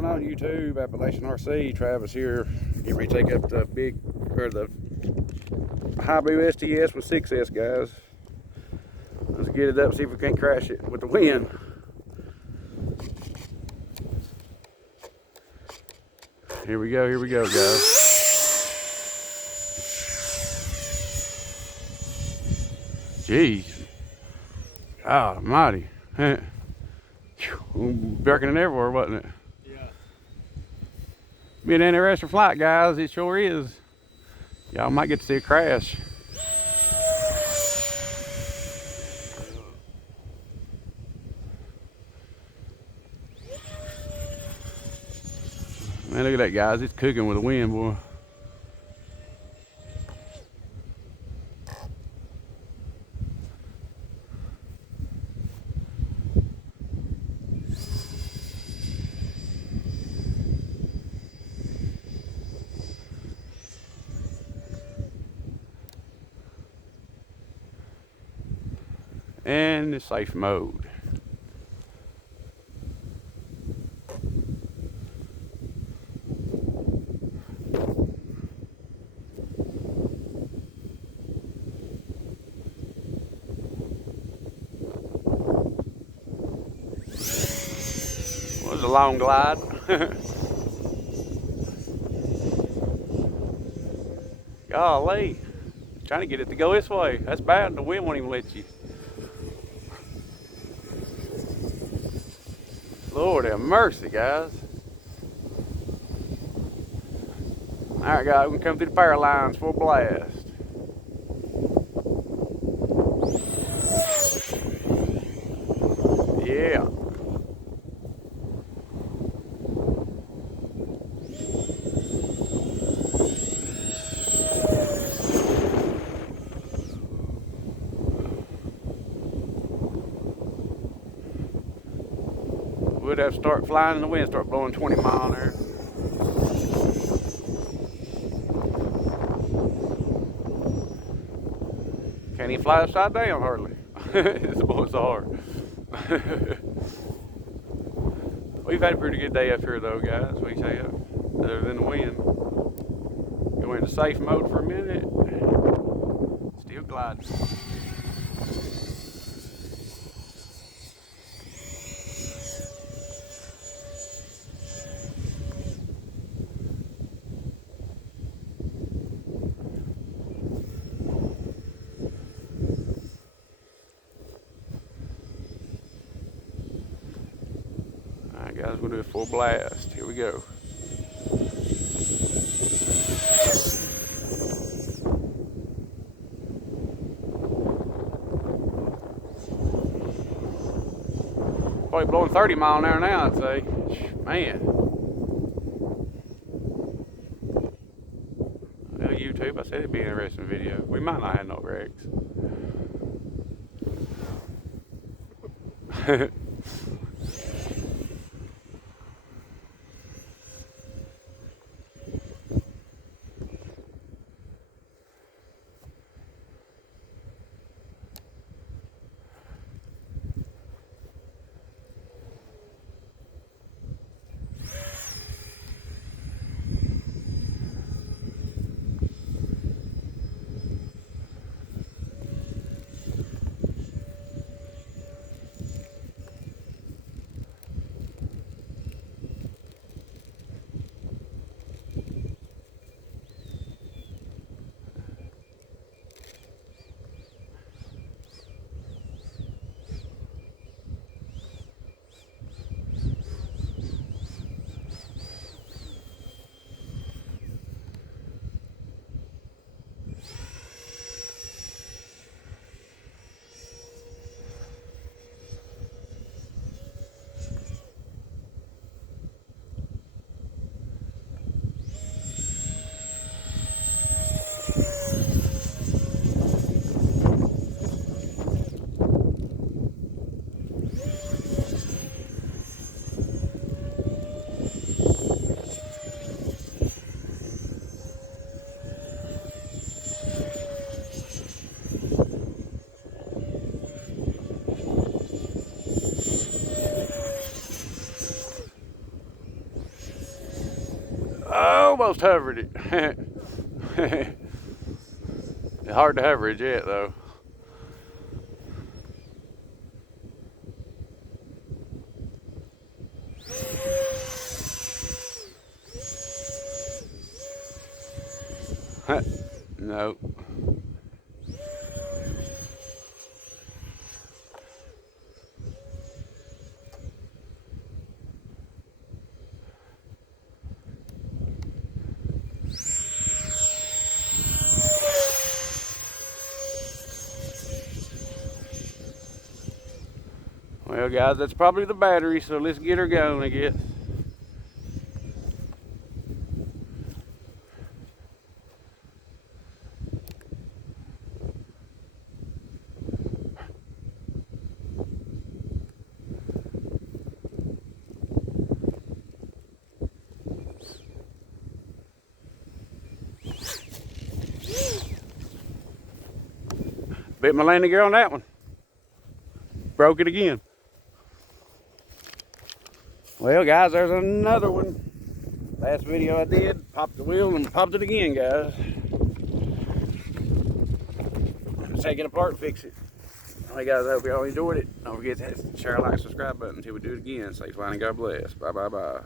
going on YouTube? Appalachian RC, Travis here. Get ready to take up the Habu STS with 6S, guys. Let's get it up, see if we can't crash it with the wind. Here we go, guys. Jeez. God almighty. Barking everywhere, wasn't it? Yeah. Been an interesting flight, guys. It sure is. Y'all might get to see a crash. Man, look at that, guys. It's cooking with the wind, boy. And the safe mode. It was a long glide. Golly, trying to get it to go this way. That's bad. The wind won't even let you. Lord have mercy, guys. All right, guys, we can come through the power lines for a blast. Yeah. We'd have to start flying in the wind, start blowing 20 miles an hour. Can't even fly upside down hardly. This boy's hard. We've had a pretty good day up here though, guys. We say other than the wind. Go into safe mode for a minute. Still gliding. Alright guys, we'll do a full blast. Here we go. Probably blowing 30 miles an hour now, I'd say. Man. Well, YouTube, I said it'd be an interesting video. We might not have no wrecks. Almost hovered it. It's hard to hover it yet though. No. Well, guys, that's probably the battery, so let's get her going, I guess. Bit my landing gear on that one. Broke it again. Well, guys, there's another one. Last video I did, popped the wheel and popped it again, guys. Let's take it apart and fix it. Alright, guys, I hope y'all enjoyed it. Don't forget to share, like, subscribe button until we do it again. Stay flying and God bless. Bye, bye, bye.